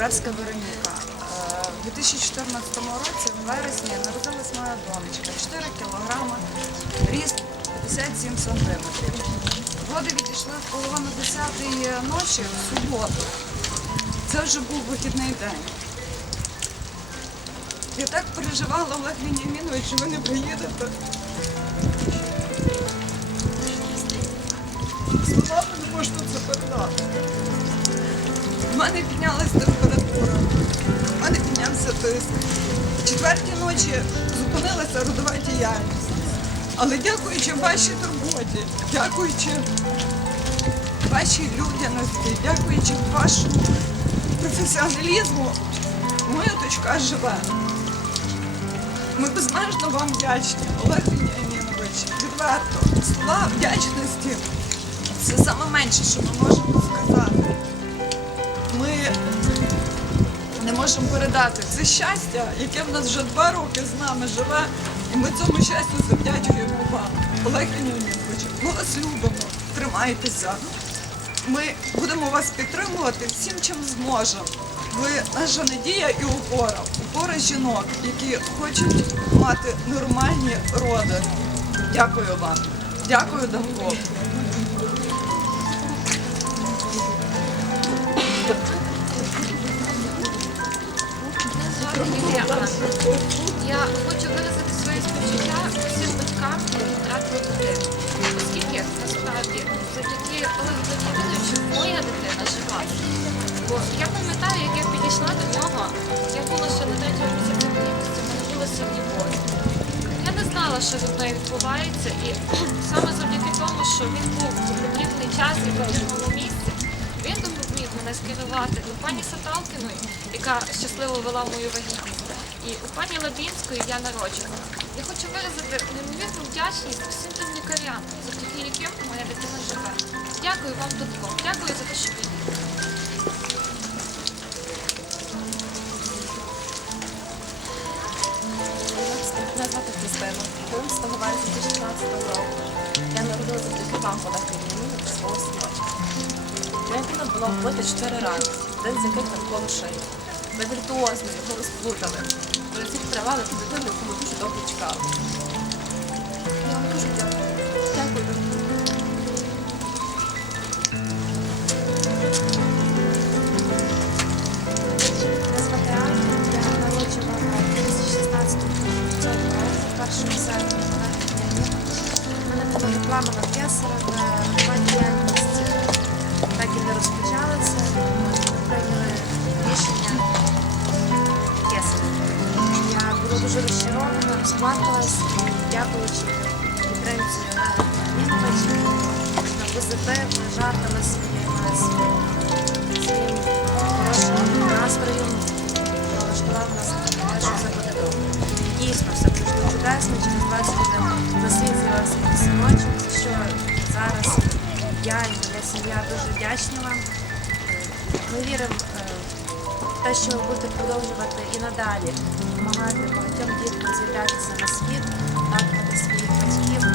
Пожарська Вероніка. Е, У 2014 році, в вересні, народилась моя донечка. 4 кілограми, ріст 57 сантиметрів. Води відійшли в половину 10 ночі в суботу. Це вже був вихідний день. Я так переживала, Олег Веніамінович, що ви не приїдете. Словами не можна це передати. У мене піднялась температура, у мене піднявся тиск. В четвертій ночі зупинилася родова діяльність. Але дякуючи вашій турботі, дякуючи вашій людяності, дякуючи вашому професіоналізму, моя дочка живе. Ми безмежно вам вдячні, Олег Веніамінович. Відверто, слова вдячності це саме менше, що ми можемо сказати. Можемо передати це щастя, яке в нас вже два роки з нами живе, і ми цьому щастю завдячуємо вам. Олег Веніамінович, ми вас любимо, тримайтеся. Ми будемо вас підтримувати всім, чим зможемо. Ви наша надія і опора, опора жінок, які хочуть мати нормальні роди. Дякую вам. Дякую, Данко. Я хочу виразити свої співчуття усім батькам, які втратили дитину. Оскільки насправді завдяки Олегу Леонідовичу моя дитина жива. Бо я пам'ятаю, як я підійшла до нього, я була ще на третьому місяці вагітності, в мене. Я не знала, що зі мною відбувається, і саме завдяки тому, що він був у потрібний час і в потрібному місці, мене скерувати до пані Саталкіної, яка щасливо вела мою вагітність, і у пані Лабінської я народжувала. Я хочу виразити неймовірну вдячність усім тим лікарям, завдяки яким моя дитина живе. Дякую вам, Дудко. Дякую за те, що ви. є. Мене звати Христина. 11 вересня 2016 року я народилася завдяки вам, Олег Леонідович, свого синочка. Дитина була вбита 4 рази, один з яких навколо шиї. Ми віртуозно його розплутали. Ми всіх тривали ту дитину, яку ми дуже довго чекали. Я вам дуже дякую. Дякую. Мене звати Аня, я народжувала в 2016 році, 1 серпня мене була рекламена кесарева, нова діяльність розчарована, дякуючи підтримці Леонідовича, на позитив, жартами своїми, своїм хорошим настроєм налаштував нас на те, що все буде добре. Дійсно, все пройшло чудесно, через 20 годин на світ що зараз я і моя сім'я дуже вдячні вам. Ми віримо е, те, що ви будете продовжувати і надалі допомагати багатьом дітям з'являтися на світ, нагадувати своїх батьків.